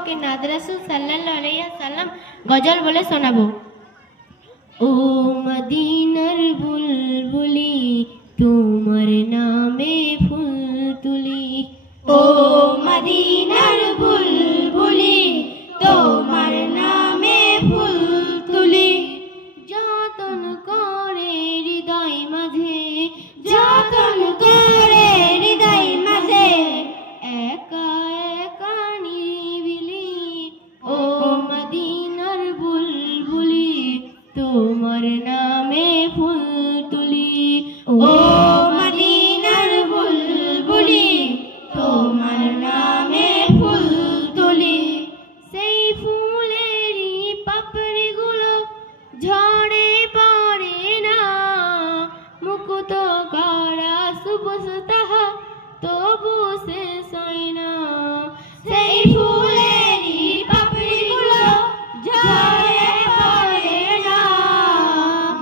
পক্ষে নাদ রাসূল সাল্লাল্লাহু আলাইহি ওয়াসাল্লাম গজল বলে শোনাবো। ও মদিনার বুলবুলি তোমার নামে ফুল তুলি, ও মদিনার বুলবুলি তোমার নামে ফুল তুলি, যতন করে হৃদয় মাঝে, যতন করে হৃদয় মাঝে, একা একা নিরিবিলি। ও মদিনার বুলবুলি তোমার নামে ফুল তুলি, ও মদিনার বুলবুলি তোমার নামে ফুল তুলি, সেই ফুলেরই পাপড়িগুলো ঝরে পড়ে না, মুকুত করা সুবস তাহা তবু শেষ হয় না। সেই ফুলেরই পাপড়িগুলো ঝরে পড়ে না,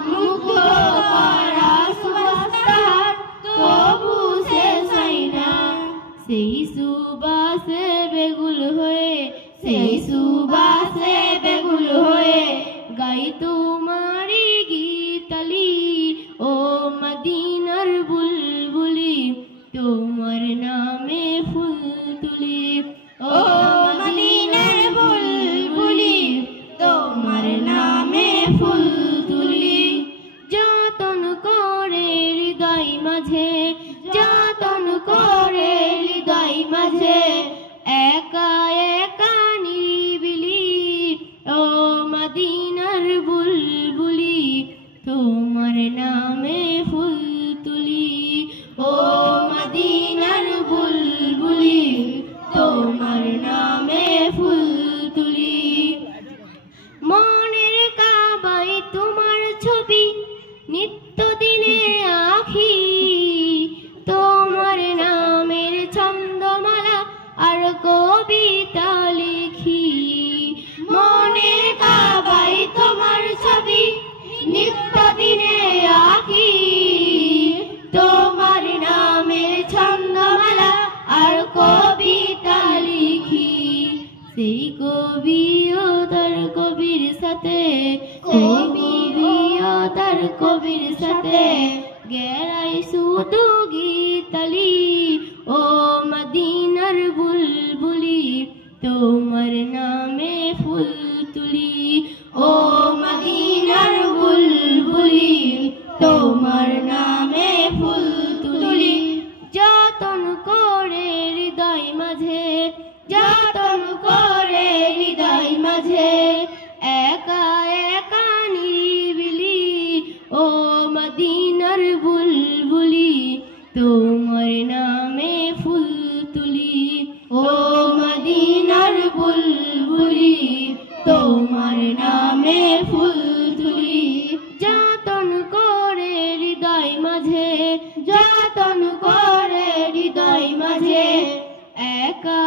মুগ্ধ করা সুবাস তাহার তবু শেষ হয় না। সেই সুবাসে বেগুল হয়ে, সেই সুবাসে বেগুল হয়ে গাই তোমারি গীতালি। ও মদিনার বুলবুলি তোমার নামে ফুল তুলি, ও মদিনার বুলবুলি তোমার নামে ফুল তুলি, যতন করে হৃদয় মাঝে, যতন করে হৃদয় মাঝে, একা একা নিরিবিলি। ও মদিনার বুলবুলি তোমার নামে ফুল তুলি, ও মদিনার বুলবুলি তোমার নামে ফুল তুলি, মনের কাবায় তোমার ছবি নিত্যদিনে আঁকি, তোমার নামের ছন্দমালা আর কবিতা লিখি। মনের কাবায় তোমার ছবি নিত্যদিনে আঁকি, তোমার নামের ছন্দমালা আর কবিতা লিখি, সেই কবি ও তার কবির সাথে, কবি ও তার কবির সাথে গেরাই শুধু গীতালি। ও মদিনার বুলবুলি তোমার নামে ফুল তুলি, ও মদিনার বুলবুলি তোমার নামে ফুল তুলি, যতন করে হৃদয় মাঝে, যতন করে হৃদয় মাঝে, একা একা নিরিবিলি। ও মদিনার বুলবুলি তোমার নামে ফুল তুলি, ও মদিনার বুলবুলি তোমার নামে ফুল তুলি, যতন করে হৃদয় মাঝে, যতন করে হৃদয় মাঝে, একা